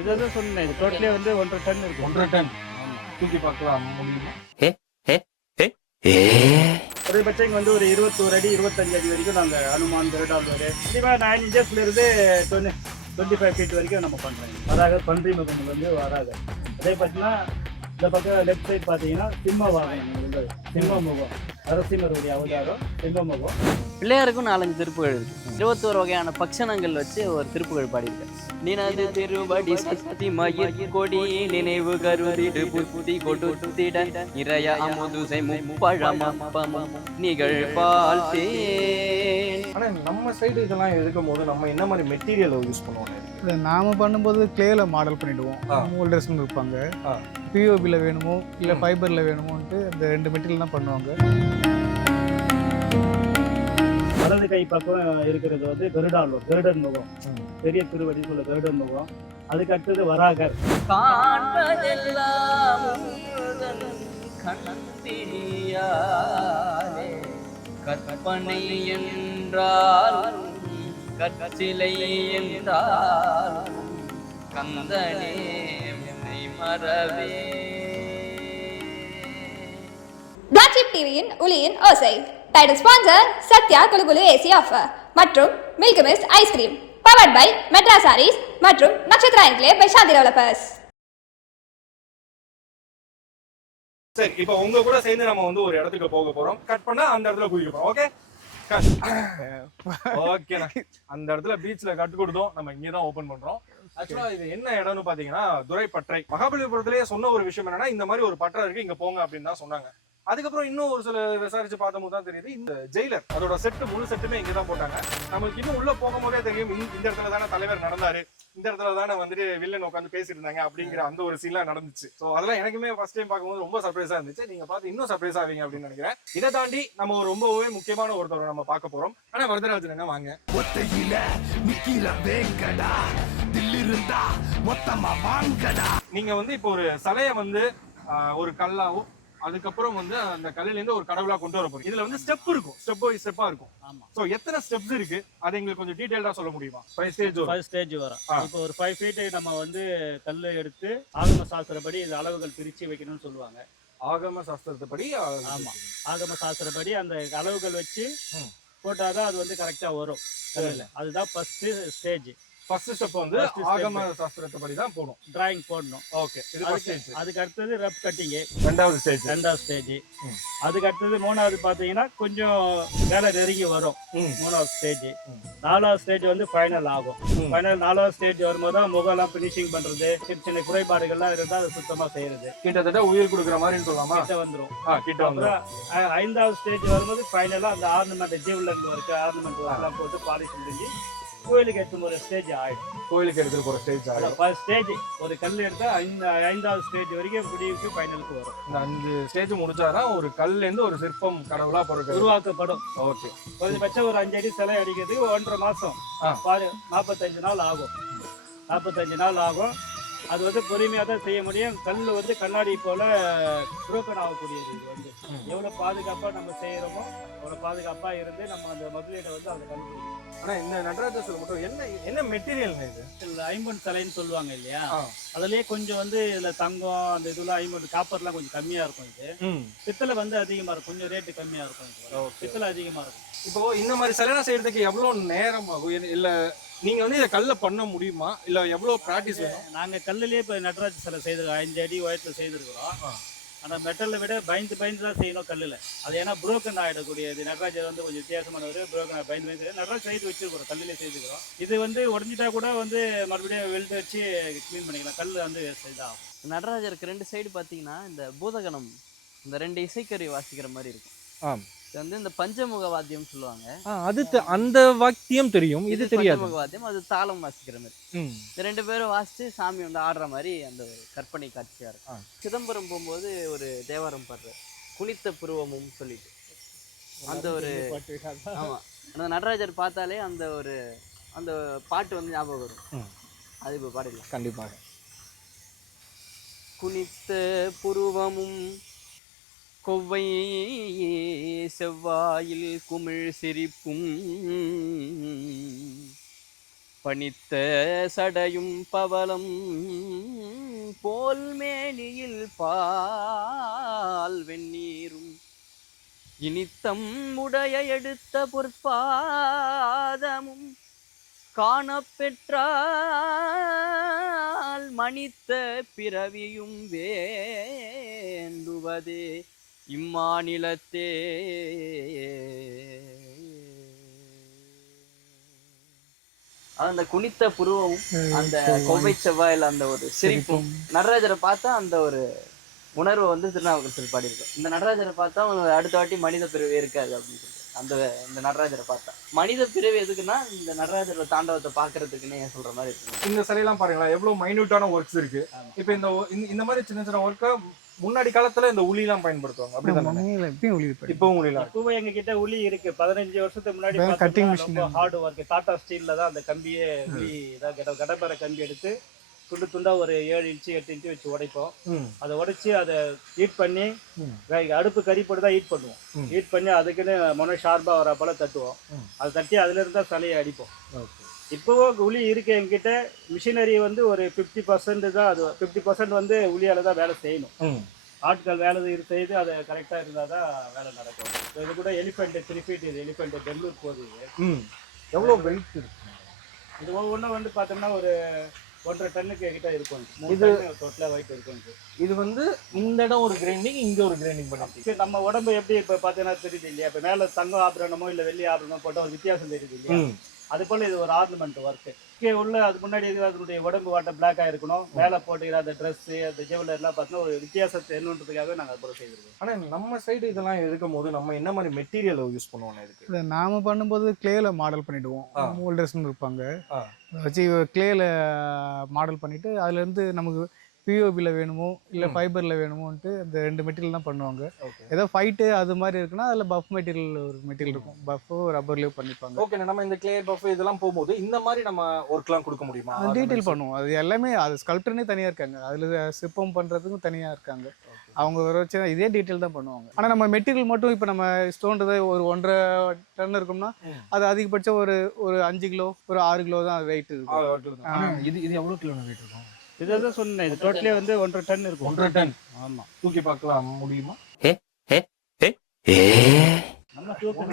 இதுதான் சொன்னேன், இது டோட்டலே வந்து 1.5 டன் இருக்கு. 1.5 டன் தூக்கி பார்க்கலாம் முடியுமா? குறைபட்சம் இங்க வந்து ஒரு 21 அடி 25 அடி வரைக்கும் நாங்க அனுமான் கருடால்வாரு கண்டிப்பா 9 இன்ச்சஸ்ல இருந்து 25 ஃபீட் வரைக்கும் நம்ம பண்றோம். வராக பன்றி முகங்கள் வந்து வராக. அதே பார்த்தீங்கன்னா இந்த பக்கம் லெஃப்ட் சைட் பார்த்தீங்கன்னா சிம்ம வாகனம், சிம்ம முகம், நரசிம்மருடைய அவதாரம் சிம்ம முகம். பிள்ளையாருக்கும் 4 திருப்புகள் இருக்கு. 21 வகையான பக்ஷணங்கள் வச்சு ஒரு திருப்புகள் பாடியிருக்காரு. நினது திருவடி சக்தி மயிர் கொடி நினைவு கருதிடு புத்தி கொடுத்திட இறைய அமுதுசை முப்பழமப்பமும் நிகழ்பால் தேன். ஆனா நம்ம சைடு இதெல்லாம் எடுக்கும் போது நம்ம என்ன மாதிரி மெட்டீரியல் யூஸ் பண்ணுவோம்? நாம பண்ணும்போது கிளேல மாடல் பண்ணிடுவோம். மோல்டர்ஸ்னு இருப்பாங்க, பிஓபியில் வேணுமோ இல்லை ஃபைபரில் வேணுமோன்ட்டு அந்த 2 மெட்டீரியல் தான் பண்ணுவாங்க. வலது கை பக்கம் இருக்கிறது வந்து கருடன் முகம், பெரிய திருவடி உள்ள கருடன் முகம். அதுக்கு அடுத்தது வராகர். கற்பனை என்றால் கற்சிலை என்றால் கந்தனே மறவே. பிளாக்ஷிப் டிவியின் ஒளியின் ஓசை. டைட்டில் ஸ்பான்சர் சத்யா குலுகுலு ஏசி ஆஃபர் மற்றும் milk mist ice cream. Powered by Madras sarees மற்றும் Nakshatra enclave by Shanthi developers. சரி, இப்போ உங்க கூட சேர்ந்து நம்ம வந்து ஒரு இடத்துக்கு போக போறோம். கட் பண்ணா அந்த இடத்துல குதிக்க போறோம். ஓகே ஓகேண்ணா. அந்த இடத்துல பீச்ல கட்டு கொடுத்தோம், நம்ம இங்கதான் ஓபன் பண்றோம். ஆக்சுவலா இது என்ன இடம்னு பாத்தீங்கன்னா துரைப்பற்றை. மகாபலிபுரத்திலேயே சொன்ன ஒரு விஷயம் என்னன்னா, இந்த மாதிரி ஒரு பற்றை இருக்கு, இங்க போங்க அப்படின்னு தான் சொன்னாங்க. அதுக்கப்புறம் இன்னும் ஒரு சில விசாரிச்சு பார்த்தபோது தான் தெரியுது, இந்த ஜெயிலர் அதோட செட்டு முழு செட்டுமே இங்கதான் போட்டாங்க. நமக்கு இன்னும் உள்ள போகும் போதே தெரியும், இந்த இடத்துல தானே தலைவர் நடந்தாரு, இந்த இடத்துல தானே வந்துட்டு வில்லன் உட்காந்து பேசிட்டு இருந்தாங்க அப்படிங்கிற அந்த ஒரு சீன்லாம் நடந்துச்சு. ஸோ அதெல்லாம் எனக்குமே ஃபர்ஸ்ட் டைம் பார்க்கும்போது ரொம்ப சர்ப்ரைஸா இருந்துச்சு. நீங்க பார்த்து இன்னும் சர்ப்ரைஸ் ஆவீங்க அப்படின்னு நினைக்கிறேன். இதை தாண்டி நம்ம ஒரு ரொம்பவே முக்கியமான ஒருத்தரை நம்ம பார்க்க போறோம். ஆனா வரதராஜன் என்ன வாங்க நீங்க வந்து இப்போ ஒரு சிலையை வந்து ஒரு கல்லாவும் அதுக்கப்புறம் வந்து அந்த கல்லுல இருந்து ஒரு கடவுளா கொண்டு வர போறோம். இதுல வந்து ஸ்டெப் இருக்கும், ஸ்டெப் பை ஸ்டெப்பா இருக்கும். ஆமா. சோ எத்தனை ஸ்டெப்ஸ் இருக்கு அது எங்களுக்கு கொஞ்சம் டீடைலா சொல்ல முடியுமா? 5 ஸ்டேஜ் வரும். இப்போ ஒரு 5 ஃபீட் நம்ம வந்து கல்லு எடுத்து ஆகம சாஸ்திரப்படி இந்த அளவுகள் பிரிச்சு வைக்கணும்னு சொல்லுவாங்க. ஆகம சாஸ்திரத்துப்படி? ஆமா, ஆகம சாஸ்திரப்படி அந்த அளவுகள் வச்சு போட்டாதான் அது வந்து கரெக்டா வரும் கல்லுல. அதுதான் ஃபர்ஸ்ட் ஸ்டேஜ். ஃபர்ஸ்ட் ஸ்டெப் வந்து ஆகம சாஸ்திரத்துப்படி தான் போணும், டிராயிங் போடணும். ஓகே, இது ஃபர்ஸ்ட் ஸ்டேஜ். அதுக்கு அடுத்தது ரப் கட்டிங், ரெண்டாவது ஸ்டேஜ். அதுக்கு அடுத்தது மூணாவது பாத்தீங்கன்னா கொஞ்சம் வேலை நெருங்கி வரும், 3வது ஸ்டேஜ். 4வது ஸ்டேஜ் வந்து ஃபைனல் ஆகும். ஃபைனல் 4வது ஸ்டேஜ் வரும்போது முகம் எல்லாம் பினிஷிங் பண்றது, சின்ன சின்ன குறைபாடுகள்லாம் இருந்தா அதை சுத்தமா செய்யறது. கிட்டத்தட்ட உயிர் கொடுக்குற மாதிரி சொல்லலாமா? கிட்ட வந்துரும். அப்புறம் 5வது ஸ்டேஜ் வரும்போது ஃபைனலா அந்த ஆர்னமெண்ட் ஜீவலன் ஒர்க், ஆர்னமெண்ட் எல்லாம் போட்டு பாலிஷ் முடிஞ்சு கோயிலுக்கு எடுத்து ஒரு ஸ்டேஜ் ஆயிடும். கோயிலுக்கு எடுத்து போற ஸ்டேஜ் ஆயிடும். ஃபர்ஸ்ட் ஸ்டேஜ் ஒரு கல் எடுத்தா 5வது ஸ்டேஜ் வரைக்கும் முடிவுக்கு ஃபைனலுக்கு வரும். இந்த 5 ஸ்டேஜ் முடிச்சாதான் ஒரு கல்ல இருந்து ஒரு சிற்பம் கடவுளா உருவாக்கப்படும். ஓகே, குறைஞ்சபட்சம் ஒரு 5 அடி சிலை அடிக்கிறதுக்கு 1.5 மாசம் 45 நாள் ஆகும். 45 நாள் ஆகும். அது வந்து பொறுமையாக தான் செய்ய முடியும். கல் வந்து கண்ணாடி போல புரோக்கன் ஆகக்கூடியது. இது வந்து எவ்வளோ பாதுகாப்பாக நம்ம செய்கிறோமோ அவ்வளோ பாதுகாப்பாக இருந்து நம்ம அந்த முதலீட்டை வந்து அதை கண்டுபிடிக்கணும். ஆனால் இந்த நடராஜர் மட்டும் என்ன மெட்டீரியல் இது? இதில் ஐம்பொன் சிலைன்னு சொல்லுவாங்க இல்லையா, அதுலேயே கொஞ்சம் வந்து இதில் தங்கம் அந்த இதெல்லாம் ஐம்பொன் காப்பர்லாம் கொஞ்சம் கம்மியாக இருக்கும். இது பித்தளை வந்து அதிகமாக இருக்கும், கொஞ்சம் ரேட்டு கம்மியாக இருக்கும். பித்தளை அதிகமாக இருக்கும். இப்போ இந்த மாதிரி சிலை செய்யறதுக்கு எவ்வளோ நேரம் ஆகும்? இல்லை நீங்க வந்து இதை கல்ல பண்ண முடியுமா, இல்ல எவ்வளவு பிராக்டிஸ் வேணும்? நாங்க கல்லுலயே இப்ப நடராஜ சிலை செய்திருக்கோம், 5 அடி உயரத்துல செய்திருக்கிறோம். ஆனா மெட்டலை விட பயந்து தான் செய்யணும் கல்லுல. அது ஏன்னா புரோக்கன் ஆயிடக்கூடியது. நடராஜர் வந்து கொஞ்சம் வித்தியாசமானவர். புரோக்கன் பயந்து நடராஜ் செய்து வச்சிருக்கிறோம், கல்லுல செய்திருக்கிறோம். இது வந்து உடஞ்சிட்டா கூட வந்து மறுபடியும் வெல்ட் வச்சு கிளீன் பண்ணிக்கலாம். கல் வந்து இதாகும். நடராஜருக்கு 2 சைடு பார்த்தீங்கன்னா இந்த பூதகணம், இந்த 2 இசைக்கருவி வாசிக்கிற மாதிரி இருக்கும். இது வந்து இந்த பஞ்சமுக வாத்தியம் சொல்லுவாங்க. அது அந்த வாத்தியம் தெரியும், இது தெரியாது. பஞ்சமுக வாத்தியம் அது தாளம் வாசிக்கிற மாதிரி. இந்த 2 பேரும் வாசிச்சு சாமி வந்து ஆடுற மாதிரி அந்த கற்பனை காட்சியா இருக்கும். சிதம்பரம் போகும்போது ஒரு தேவாரம் பாடுற குனித்த புருவமும் சொல்லிட்டு அந்த ஒரு ஆமா, அந்த நடராஜர் பார்த்தாலே அந்த பாட்டு வந்து ஞாபகம் வரும். அது இப்போ பாடலாம் கண்டிப்பாக. குனித்த புருவமும் கொவ்வை செவ்வாயில் குமிழ் சிரிப்பும் பனித்த சடையும் பவளம் போல் மேனியில் பால் வெந்நீரும் இனித்தம் உடைய எடுத்த பொற்பாதமும் காணப்பெற்றால் மனித்த பிறவியும் வேண்டுவதே இம்மாநிலத்தே. அந்த குனித்த புருவமும் அந்த கொவ்வை செவ்வாயில் அந்த ஒரு சிரிப்பும் நடராஜரை பார்த்தா அந்த ஒரு உணர்வை வந்து திருநாவுக்கரசர் பாடியிருக்கோம். இந்த நடராஜரை பார்த்தா அடுத்த வாட்டி மனித பிறவி இருக்காது அப்படின்னு சொல்லிட்டு இந்த நடராஜரை பார்த்தா மனித பிறவி எதுக்குன்னா இந்த நடராஜரோட தாண்டவத்தை பாக்குறதுக்குன்னு சொல்ற மாதிரி இருக்கு. இந்த சிலையெல்லாம் பாருங்களா எவ்வளவு மைன்யூட்டான ஒர்க்ஸ் இருக்கு. இப்ப இந்த மாதிரி சின்ன சின்ன ஒர்க்கை முன்னாடி காலத்துல இந்த உளிலாம் பயன்படுத்துவாங்க அப்படிதான். இப்பவும் உளிலாம் இப்பவும் எங்க கிட்ட உளி இருக்கு. 15 வருஷத்துக்கு முன்னாடி cutting machine hard work Tata ஸ்டீல்ல தான் அந்த கம்பியே உளி கடப்பற கம்பி எடுத்து துண்டு துண்டா ஒரு 7 இன்ச்சு 8 இன்ச்சு வச்சு உடைப்போம். அதை உடைச்சு அதை ஹீட் பண்ணி அடுப்பு கறி போட்டு தான் ஹீட் பண்ணுவோம். ஹீட் பண்ணி அதுக்குன்னு மொன ஷார்ப்பா வர போல தட்டுவோம். அதை தட்டி அதுல இருந்தா சிலையை அடிப்போம். இப்போவும் உளி இருக்கு எங்கிட்ட. மிஷினரி வந்து ஒரு 50% தான். அது 50% வந்து உளியால தான் வேலை செய்யணும். ஆட்கள் வேலை செய்து அதை கரெக்டா இருந்தால் தான் வேலை நடக்கும். இது கூட எலிஃபென்ட் 3 feet. இது எலிஃபென்ட் பெங்களூர் போகுது. எவ்வளோ வெயிட் இருக்கு இது? ஒவ்வொன்றும் வந்து பார்த்தோம்னா ஒரு 1.5 டன்னுக்கு கிட்ட இருக்கும். இது டோட்டலாக வெயிட் இருக்கும். இது வந்து இந்த இடம் ஒரு கிரைண்டிங், இங்கே ஒரு கிரைண்டிங் பண்ணி நம்ம உடம்பு எப்படி இப்போ பார்த்தீங்கன்னா தெரியுது இல்லையா? இப்போ மேலே தங்கம் ஆபரணமோ இல்லை வெள்ளி ஆபரணமோ போட்டால் ஒரு வித்தியாசம் தெரியுது இல்லையா? அது போல் இது ஒரு ஆர்னமெண்ட் ஒர்க்கு. இங்கே உள்ள அது முன்னாடி அதனுடைய உடம்பு வாட்ட பிளாக்காக இருக்கணும். மேலே போட்டுக்கிற அந்த ட்ரெஸ்ஸு அந்த ஜுவல்லர்லாம் பார்த்தீங்கன்னா ஒரு வித்தியாசத்தை என்னன்றதுக்காக நாங்கள் அது போல செய்திருக்கோம். ஆனால் நம்ம சைடு இதெல்லாம் எடுக்கும் போது நம்ம என்ன மாதிரி மெட்டீரியலை யூஸ் பண்ணுவோம்? இதுக்கு நாம பண்ணும்போது கிளேல மாடல் பண்ணிடுவோம். மோல்டர்ஸ்னு இருப்பாங்க, வச்சு கிளேல மாடல் பண்ணிட்டு அதுலேருந்து நமக்கு பிஓபியில் வேணுமோ இல்லை ஃபைபரில் வேணுமோன்ட்டு அந்த 2 மெட்டீரியல் தான் பண்ணுவாங்க. ஏதோ ஃபைட்டு அது மாதிரி இருக்குன்னா அதில் பஃப் மெட்டீரியல் ஒரு மெட்டீரியல் இருக்கும். பஃபோ ரப்பர்லேயோ பண்ணிப்பாங்க. ஓகே, நம்ம இந்த கிளே பஃப் இதெல்லாம் போகும்போது இந்த மாதிரி நம்ம ஒர்க்லாம் கொடுக்க முடியுமா? டீட்டெயில் பண்ணுவோம். அது எல்லாமே அது ஸ்கல்ப்டர்னே தனியாக இருக்காங்க, அதில் சிற்பம் பண்ணுறதுக்கும் தனியாக இருக்காங்க. அவங்க வச்சு இதே டீட்டெயில் தான் பண்ணுவாங்க. ஆனால் நம்ம மெட்டீரியல் மட்டும் இப்போ நம்ம ஸ்டோன்றது ஒரு 1.5 டன் இருக்கும்னா அது அதிகபட்சம் ஒரு 5 கிலோ ஒரு 6 கிலோ தான் வெயிட் இருக்கும். இது எவ்வளோ கிலோ வெயிட் இருக்கும்? இதான் சொன்னேன். இது டோட்டலே வந்து 1.5 டன் இருக்கும். 1.5 டன். ஆமாம். தூக்கி பார்க்கலாம் முடியுமா?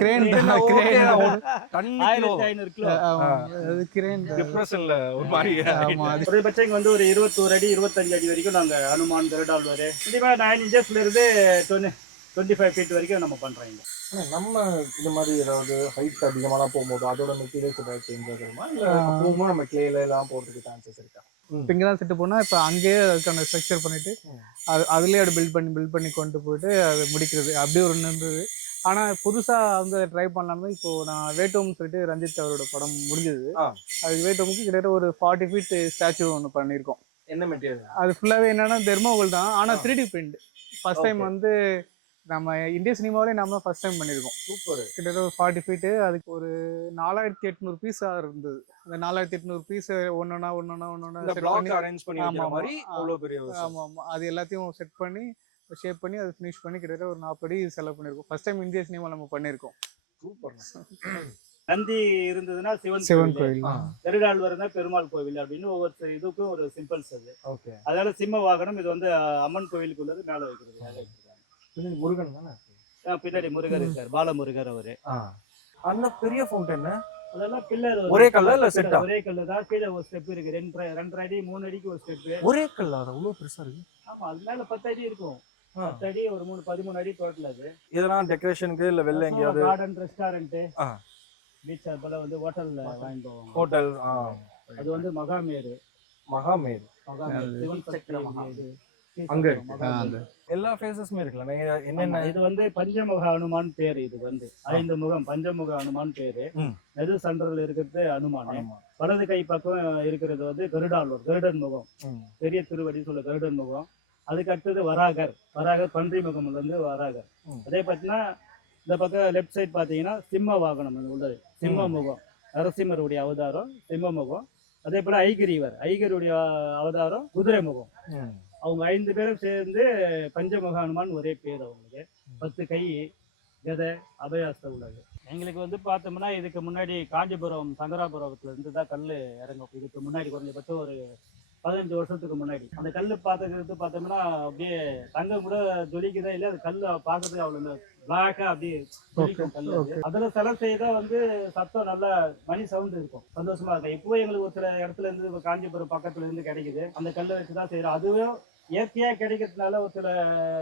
Crane 1500 kilo. அது கிரேன் டிப்ரெஷன்ல ஒரு மாதிரி. குறைந்தபட்சம் வந்து ஒரு 21 அடி 25 அடி வரைக்கும் நாங்கள் அனுமான் கருடாழ்வார் கண்டிப்பாக 9 inchesல இருந்து 25 feet வரைக்கும் நம்ம பண்றோம். நம்ம இந்த மாதிரி ஏதாவது ஹைட் அதிகமாக போகும்போது அதோட மெட்டீரியல்ஸ் ஏதாவது சேஞ்ச் ஆகுமா? இல்லை அப்பவும் நம்ம கிளேல எல்லாம் போகிறதுக்கு சான்சஸ் இருக்கா? இப்போ இங்கே தான் செட்டு போனால் இப்போ அங்கேயே அதுக்கான ஸ்ட்ரக்சர் பண்ணிவிட்டு அதுலேயே அதை பில்ட் பண்ணி கொண்டு போயிட்டு அதை முடிக்கிறது அப்படி ஒரு இருந்தது. ஆனால் புதுசாக வந்து ட்ரை பண்ணலாம்னு இப்போது நான் வேட்டோம்னு சொல்லிட்டு ரஞ்சித் அவரோட படம் முடிஞ்சது. அதுக்கு வேட்டோமுக்கு கிட்டத்தட்ட ஒரு 40 feet ஸ்டாச்சு ஒன்று பண்ணியிருக்கோம். என்ன மெட்டீரியல்? அது ஃபுல்லாகவே என்னென்னா தெர்மோகோல் தான், ஆனால் 3D print. ஃபர்ஸ்ட் டைம் வந்து நம்ம இந்திய சினிமாவிலே நம்ம ஃபர்ஸ்ட் டைம் பண்ணியிருக்கோம். சூப்பர். கிட்டத்தட்ட ஒரு 40 feet. அதுக்கு ஒரு 4800 பீஸ் இருந்தது. அந்த 4800 பீஸ் ஒன்னொன்னா அரேஞ்ச் பண்ணி மாதிரி அவ்வளோ பெரிய. ஆமாம், அது எல்லாத்தையும் செட் பண்ணி ஷேப் பண்ணி அதை ஃபினிஷ் பண்ணி கிட்டத்தட்ட ஒரு 40 அடி செலவு பண்ணியிருக்கோம். ஃபர்ஸ்ட் டைம் இந்திய சினிமா நம்ம பண்ணியிருக்கோம். சூப்பர். நந்தி இருந்ததுன்னா சிவன் கோவில், கருடாழ்வார் இருந்தால் பெருமாள் கோவில் அப்படின்னு ஒவ்வொரு இதுக்கும் ஒரு சிம்பிள்ஸ் அது. ஓகே. அதனால சிம்ம வாகனம் இது வந்து அம்மன் கோவிலுக்கு உள்ளது மேலே வைக்கிறது. முருகன் தானே? பின்னாடி முருகர் இருக்கார், பாலமுருகர் அவரு. அந்த பெரிய ஃபவுண்டன் அதெல்லாம் பில்லர் ஒரே கல்ல இல்ல செட்டா? ஒரே கல்லு தான். கீழே ஒரு ஸ்டெப் இருக்கு. 2.5 அடி 3 அடிக்கு ஒரு ஸ்டெப். ஒரே கல்லா? அது அவ்வளவு பெருசா இருக்கு. ஆமா, அது மேல 10 அடி இருக்கும். 10 அடி ஒரு 13 அடி டோட்டல். அது இதெல்லாம் டெக்கரேஷனுக்கு இல்ல வெளில எங்கயாவது கார்டன் ரெஸ்டாரண்ட் பீச் அதுல வந்து ஹோட்டல்ல வாங்கி போவாங்க. ஹோட்டல். அது வந்து மகாமேரு சிவன் சக்கர மகாமேரு அங்க எல்லா ஃபேஸஸுமே இருக்குல்ல. என்னென்ன இது வந்து பஞ்சமுக அனுமான் பேரு. இது வந்து 5 முகம் பஞ்சமுக அனுமான் பேரு. நெது சென்டர்ல இருக்கிறது அனுமான். வலது கை பக்கம் இருக்கிறது வந்து கருடாழ்வார், கருடன் முகம், பெரிய திருவடி சொல்ல கருடன் முகம். அதுக்கு அடுத்தது வராகர் பன்றி முகம் வந்து வராகர். அதே பார்த்தீங்கன்னா இந்த பக்கம் லெஃப்ட் சைட் பார்த்தீங்கன்னா சிம்ம வாகனம் உள்ளது. சிம்ம முகம் நரசிம்மருடைய அவதாரம் சிம்ம முகம். அதே போல ஐகிரியுடைய அவதாரம் குதிரை முகம். அவங்க 5 பேரும் சேர்ந்து பஞ்சமுக அனுமான் ஒரே பேர். அவங்களுக்கு 10 கை, கதை, அபயாஸ்த உள்ளது. எங்களுக்கு வந்து பார்த்தோம்னா இதுக்கு முன்னாடி காஞ்சிபுரம் சங்கராபுரத்துல இருந்து தான் கல் இறங்கும். இதுக்கு முன்னாடி குறைஞ்சபட்சம் ஒரு 15 வருஷத்துக்கு முன்னாடி அந்த கல் பார்த்தோம்னா அப்படியே தங்கம் கூட ஜொலிக்குதா இல்லை, அது கல் பார்க்கறதுக்கு அவ்வளோ பிளாக்கா அப்படியே ஜொலிக்கும் கல். அதுல சிலை செய்தா வந்து சத்தம் நல்லா மணி சவுண்ட் இருக்கும், சந்தோஷமா இருக்கும். இப்போ எங்களுக்கு ஒரு சில இடத்துல இருந்து காஞ்சிபுரம் பக்கத்துல இருந்து கிடைக்குது, அந்த கல்லை வச்சுதான் செய்யறோம். அதுவும் இயற்கையா கிடைக்கிறதுனால ஒரு சில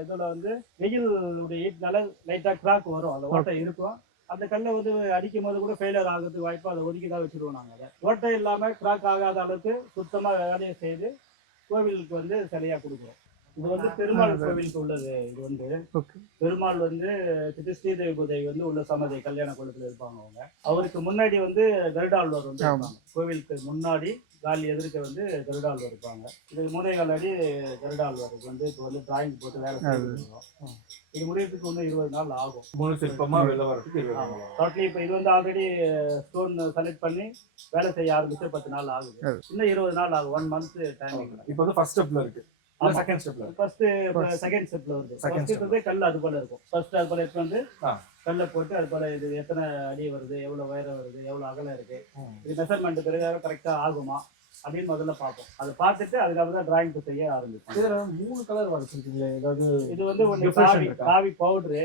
இதுல வந்து வெயிலுடைய ஹீட்னால லைட்டா கிராக் வரும், அந்த ஓட்டை இருக்கும். அந்த கல்லை வந்து அடிக்கும் போது கூட ஃபெயிலியர் ஆகிறதுக்கு வாய்ப்பு, அதை ஒதுக்கி தான் வச்சுருவோம் நாங்கள். அதை ஓட்டை இல்லாமல் கிராக் ஆகாத அளவுக்கு சுத்தமாக வேலையை செய்து கோவிலுக்கு வந்து சிலையாக கொடுக்குறோம். இது வந்து பெருமாள் கோவிலுக்கு உள்ளது. இது வந்து பெருமாள் வந்து ஸ்ரீதேவி பூதேவி வந்து உள்ள சமதி கல்யாண கோலத்தில் இருப்பாங்க. அவங்க அவருக்கு முன்னாடி வந்து கருடாழ்வார் வந்து இருப்பாங்க. கோவிலுக்கு முன்னாடி காலி எதிர்க்க வந்து கருடாழ்வார் இருப்பாங்க. இது 3.25 அடி கருடாழ்வாருக்கு வந்து இப்போ வந்து டிராயிங் போட்டு வேலை செய்யணும். இது முடியறதுக்கு இன்னும் 20 நாள் ஆகும். டோட்டலி இப்போ இது வந்து ஆல்ரெடி ஸ்டோன் செலக்ட் பண்ணி வேலை செய்ய ஆரம்பிச்சு 10 நாள் ஆகுது. இன்னும் 20 நாள் ஆகும், 1 மந்த் டைமிங். இப்போ வந்து ஃபர்ஸ்ட் ஸ்டெப்ல இருக்கு, செகண்ட் ஸ்டெப்ல செகண்ட் ஸ்டெப்ல வருது. ஃபர்ஸ்ட் வந்து கல் அது போல இருக்கும். ஃபர்ஸ்ட் அது போல எடுத்து வந்து கல்லை போட்டு அது போல இது எத்தனை அடி வருது, எவ்வளவு உயரம் வருது, எவ்வளவு அகலம் இருக்கு, இது மெஷர்மெண்ட் பிரகாரம் கரெக்டா ஆகுமா அப்படின்னு முதல்ல பார்ப்போம். அதை பார்த்துட்டு அதுக்கப்புறம் தான் டிராயிங் செய்ய ஆரம்பிக்கும். இதுல 3 கலர் வரைச்சிருக்கீங்களே, ஏதாவது இது வந்து ஒன்று காவி பவுடரு,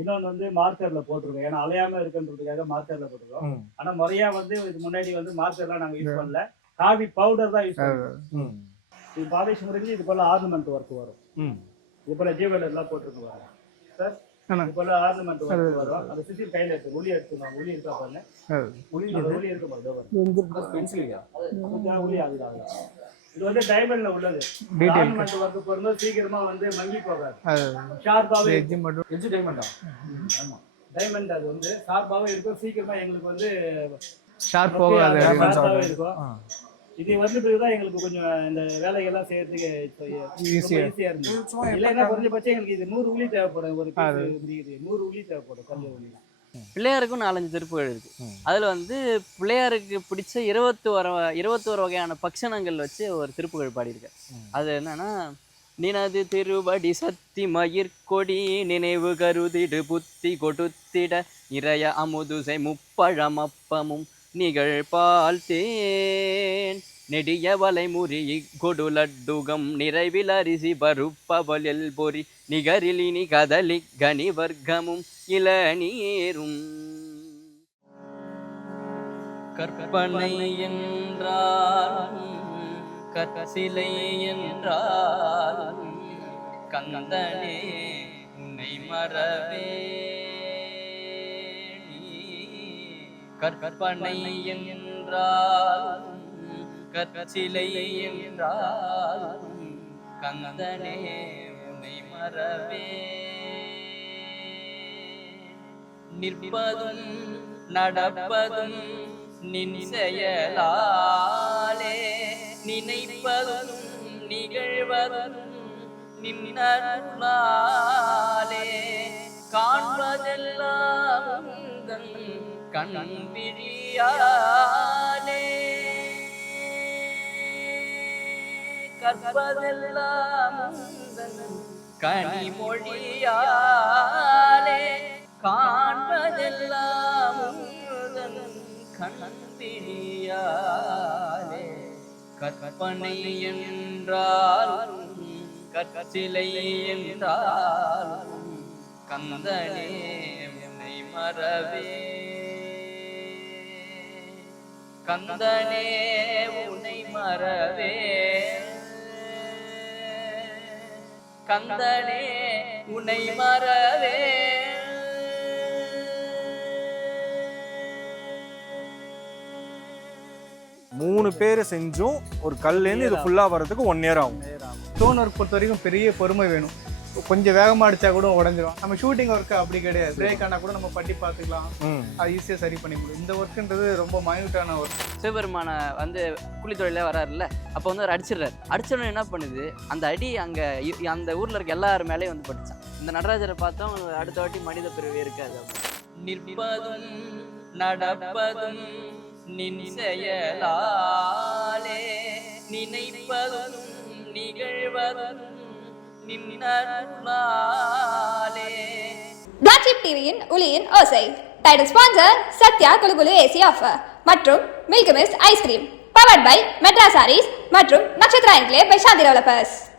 இன்னொன்று வந்து மார்க்கர்ல போட்டிருக்கோம். ஏன்னா அலையாம இருக்குன்றதுக்காக மார்க்கர்ல போட்டிருக்கோம். ஆனா முறையா வந்து இது முன்னாடி வந்து மார்க்கர்லாம் நாங்க யூஸ் பண்ணல, காவி பவுடர் தான் யூஸ் பண்ணுவோம். இது பாலிஷ் முடிஞ்சு இது போல ஆர்னமெண்ட் ஒர்க் வரும். இது போல ஜீவல் எல்லாம் போட்டுருக்கு வரும் சார். இது போல ஆர்னமெண்ட் ஒர்க் வரும். அந்த சிசில் கையில இருக்கு, ஒளி எடுத்துக்கணும். ஒளி இருக்கா பாருங்க, ஒளி இருக்க பாருங்க, பென்சிலியா ஒளி ஆகுது. இது வந்து டைமண்ட்ல உள்ளது. ஆர்னமெண்ட் ஒர்க் போடும்போது சீக்கிரமா வந்து மங்கி போகாது, ஷார்ப்பாவே எட்ஜ் டைமண்டா. ஆமா, டைமண்ட் அது வந்து ஷார்ப்பாவே இருக்கும், சீக்கிரமா எங்களுக்கு வந்து ஷார்ப்பாவே இருக்கும். இது வந்து பிறகுதான் எங்களுக்கு கொஞ்சம் இந்த வேலைகள்லாம் செய்யறதுக்கு ஈஸியா இருந்தது. இல்லைன்னா குறைஞ்சபட்சம் எங்களுக்கு இது 100 உளி தேவைப்படும். ஒரு 100 உளி தேவைப்படும் கல் உளி. பிள்ளையாருக்கும் 4-5 திருப்புகள் இருக்கு. அதுல வந்து பிள்ளையாருக்கு பிடிச்ச 21 வகையான பக்ஷணங்கள் வச்சு ஒரு திருப்புகள் பாடியிருக்காரு. அது என்னன்னா, நினது திருவடி சத்தி மயிர்கொடி நினைவு கருதிடு புத்தி கொடுத்திட நிறைய அமுதுசை முப்பழம் அப்பமும் நிகழ்பால் தேன் நெடிய வலைமுறி கொடுலட்டுகம் நிறைவில் அரிசி பருப்பவலில் பொறி நிகரிலினி கதலி கனி வர்க்கமும் இளநீரும். கற்பனை என்றால் கற்சிலை என்றால் கந்தனே உன்னை மறவே. கற்பனை என்றால் கற்சிலை என்றால் கந்தனே உன்னை மறவே. நிற்பதும் நடப்பதும் நின் செயலாலே நினைப்பதும் நிகழ்வதும் நின்னருளாலே காண்பதெல்லாம் கண் விழியாலே கற்பதெல்லாம் கனிமொழியாலே காண்பதெல்லாம் கண் விழியாலே. கற்பனை என்றால் கற்சிலை என்றால் கந்தனே உன்னை மறவே. கந்தனே உன்னை மறவே. கந்தனே உன்னை மறவே. 3 பேர் செஞ்சும் ஒரு கல்லேருந்து இது ஃபுல்லா வரதுக்கு 1 year ஆகும். ஸ்டோன் ஒர்க் பொறுத்த வரைக்கும் பெரிய பொறுமை வேணும். கொஞ்சம் வேகமாக அடிச்சா கூட உடஞ்சிரும். நம்ம ஷூட்டிங் ஒர்க்கு அப்படி கிடையாது. பிரேக் ஆனால் கூட நம்ம பட்டி பார்த்துக்கலாம், அது ஈஸியாக சரி பண்ணி முடியும். இந்த ஒர்க்குன்றது ரொம்ப மைனூட்டான ஒர்க். சிவபெருமான வந்து கூலித்தொழில வராருல்ல, அப்போ வந்து அவர் அடிச்சிடணும். என்ன பண்ணுது, அந்த அடி அங்கே அந்த ஊரில் இருக்க எல்லார் மேலேயும் வந்து பட்டுச்சான். இந்த நடராஜரை பார்த்தோம், அடுத்த வாட்டி மனித பிறவி இருக்காது. நிற்பதும் நடப்பதும் நின் செயலாலே நினைப்பதும் நிகழ்வதும் நின்னருளாலே. பிளாக் ஷீப் டிவியின் ஒளியின் ஓசை டைட்டில் ஸ்பான்சர் சத்யா குலுகுலு ஏசி ஆஃபர் மற்றும் milky mist ice cream powered by Madras sarees மற்றும் Nakshatra enclave by Shanthi developers.